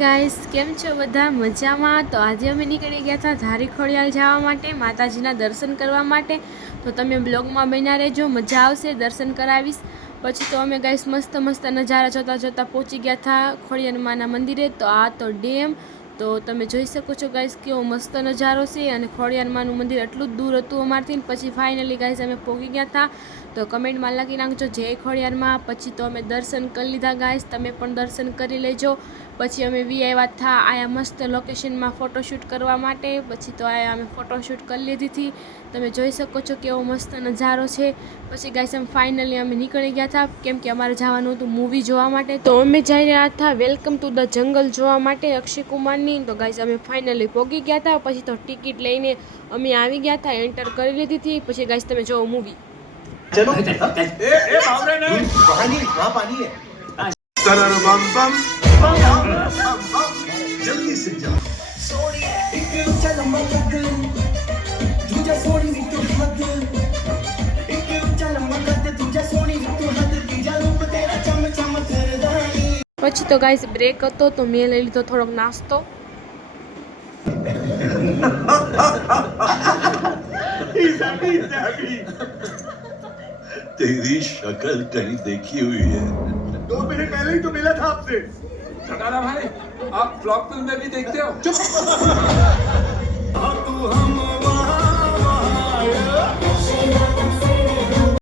Guys, કેમ છો બધા? મજામાં? તો આજે અમે નીકળી ગયા હતા ધારી ખોડિયાલ જવા માટે, માતાજીના દર્શન કરવા માટે. તો તમે બ્લોગમાં બન્યા રહેજો, મજા આવશે, દર્શન કરાવીશ. પછી તો અમે ગાઈસ મસ્ત નજારા જોતા પહોંચી ગયા હતા ખોડિયાર માના મંદિરે. તો આ તો ડેમ, તો તમે જોઈ શકો છો ગાઈસ કેવો મસ્ત નજારો છે. અને ખોડિયાર માનું મંદિર એટલું જ દૂર હતું અમારથી. પછી ફાઇનલી ગાઈસ અમે પહોંચી ગયા હતા. તો કમેન્ટમાં લખી નાખજો જય ખોડિયારમાં. પછી તો અમે દર્શન કરી લીધા ગાઈસ, તમે પણ દર્શન કરી લેજો. પછી અમે આવ્યા હતા આયા મસ્ત લોકેશનમાં ફોટોશૂટ કરવા માટે. પછી તો આયા અમે ફોટોશૂટ કરી લીધી હતી. તમે જોઈ શકો છો કેવો મસ્ત નજારો છે. પછી ગાઈસ ફાઇનલી અમે નીકળી ગયા હતા, કેમ કે અમારે જવાનું હતું મૂવી જોવા માટે. તો અમે જઈ રહ્યા હતા વેલકમ ટુ ધ જંગલ જોવા માટે અક્ષય કુમારની. તો ગાઈસ અમે ફાઇનલી પહોંચી ગયા હતા. પછી તો ટિકિટ લઈને અમે આવી ગયા હતા, એન્ટર કરી લીધી હતી. પછી ગાઈસ તમે જોવો મૂવી. चलो ए बावरे नहीं पानी वहाँ पानी है तरर बम बम जल्दी से जाओ सोनी एक चल मगद तुझे सोनी भी तो हद एक चल मगद तुझे सोनी भी तो हद तुझे रूप तेरा चम चम करदानी. પછી તો ગાઈસ બ્રેક હતો, તો મેં લઈ લીધો થોડોક નાસ્તો. तेरी शक्ल कहीं देखी हुई है. 2 मिनट पहले ही तो मिला था आपसे. सटारा भाई, आप फ्लॉप फिल्म में भी देखते हो? चुप. तू हम वहाँ